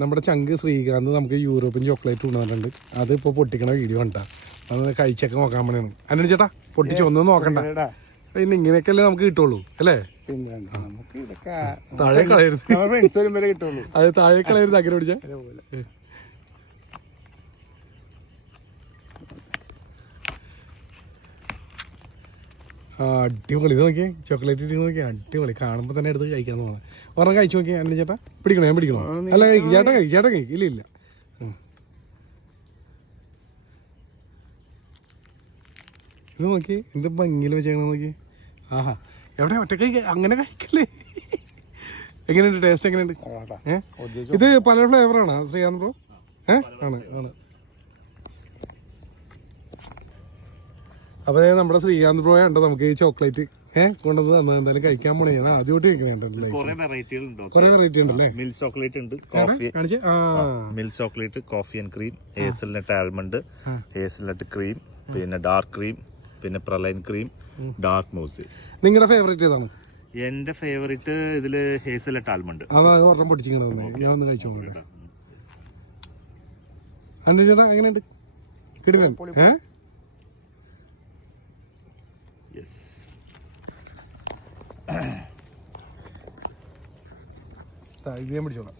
നമ്മുടെ ചങ്ക് ശ്രീകാന്ത് നമുക്ക് European chocolate കൊണ്ടുവന്നിട്ടുണ്ട്. അതിപ്പോൾ പൊട്ടിക്കണ വീഡിയോ കണ്ടാ അത് കഴിച്ചൊക്കെ നോക്കാൻ വേണ്ടിയാണ്. അന്നെ ചേട്ടാ പൊട്ടിച്ച് ഒന്നും നോക്കണ്ട. പിന്നെ ഇങ്ങനെയൊക്കെയല്ലേ നമുക്ക് കിട്ടുള്ളൂ അല്ലേ? താഴെ കളയരുത്, അത് താഴെ കളയരുത്. അങ്ങനെ പിടിച്ച അടിപൊളി. ഇത് നോക്കിയേ, ചോക്ലേറ്റ് ഇട്ട് നോക്കിയാൽ അടിപൊളി. കാണുമ്പോൾ തന്നെ എടുത്ത് കഴിക്കാന്ന് തോന്നുന്നത്. ഒരെണ്ണം കഴിച്ചു നോക്കിയാൽ അന്നെ ചേട്ടാ. പിടിക്കണോ? ഞാൻ പിടിക്കണോ? അല്ല കഴിക്കും ചേട്ടാ, കഴിക്കും ചേട്ടാ, കഴിക്കും. ഇല്ല ഇല്ല ഇത് നോക്കി എന്ത് ഭംഗിയിൽ വെച്ചേക്കണ നോക്കി. ആഹാ, എവിടെ ഒറ്റ കഴിക്ക അങ്ങനെ കഴിക്കല്ലേ? എങ്ങനെയുണ്ട് ടേസ്റ്റ്? എങ്ങനെയുണ്ട്? ഇത് പല ഫ്ലേവറാണ് ശ്രീകാന്ത് ബ്രോ? ആണ് ആണ്. അപ്പോൾ നമ്മുടെ ശ്രീകാന്ത് ബ്രോ ഉണ്ട് നമുക്ക് ഈ ചോക്ലേറ്റ് കൊണ്ടുവന്ന് തന്നെ എന്തായാലും കഴിക്കാൻ പോണേ. ആദ്യമായിട്ട് കഴിക്കണേ. കുറെ വെറൈറ്റി ഉണ്ടല്ലേ? മിൽക്ക് ചോക്ലേറ്റ് ഉണ്ട്, milk chocolate, coffee and cream, hazelnut almond, hazelnut cream, പിന്നെ ഡാർക്ക് ക്രീം, പിന്നെ പ്രലൈൻ ക്രീം, ഡാർക്ക് മൂസ്. നിങ്ങളുടെ ഫേവറേറ്റ് ഏതാണ്? എന്റെ ഫേവറേറ്റ് ഇതില് ഹേസൽനട്ട് ആൽമണ്ട്. അതാണ് ഒരെണ്ണം പൊട്ടിച്ചിരിക്കണത്. ഞാൻ ഒന്ന് കഴിച്ചോളൂ. അന്റെ ചേട്ടാ എങ്ങനെയുണ്ട്? കിടുങ്ങൻ. ഇത് ഞാൻ പിടിച്ചോളാം.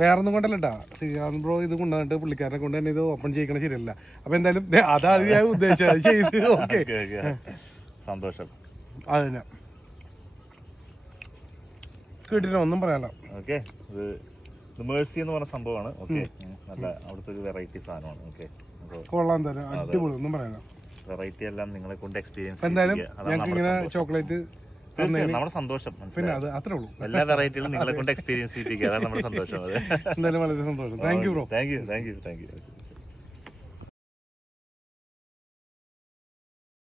വേറൊന്നും കൊണ്ടല്ലട്ടാ, ശ്രീകാന്ത് ബ്രോ ഇത് കൊണ്ടുവന്നിട്ട് പുള്ളിക്കാരനെ കൊണ്ട് തന്നെ ഇത് ഓപ്പൺ ചെയ്യിക്കണ ശരിയല്ല. അപ്പൊ എന്തായാലും അതാണ് ഞാൻ ഉദ്ദേശിച്ചത്. ചെയ്ത് ഓക്കെ, സന്തോഷം. അത് തന്നെ കേട്ടില്ല, ഒന്നും പറയാനോ. ഓക്കെ, മേഴ്സി എന്ന് പറഞ്ഞ സംഭവമാണ്. ഓക്കെ, നല്ല അവിടുത്തെ ഒരു വെറൈറ്റി സാധനമാണ്. ഓക്കെ, കൊള്ളാൻ തരാം, അടിപൊളി, ഒന്നും പറയാനോ. വെറൈറ്റി എല്ലാം നിങ്ങളെ കൊണ്ട് എക്സ്പീരിയൻസ്. എന്തായാലും ഞങ്ങൾക്ക് ഇങ്ങനെ ചോക്ലേറ്റ് നമ്മുടെ സന്തോഷം. പിന്നെ അത് അത്രേ ഉള്ളൂ. എല്ലാ വെറൈറ്റികളും നിങ്ങളെ കൊണ്ട് എക്സ്പീരിയൻസ് ചെയ്യിപ്പിക്കുക, അതാണ് നമ്മുടെ സന്തോഷം. എന്തായാലും വളരെ സന്തോഷം. Thank you bro. Thank you.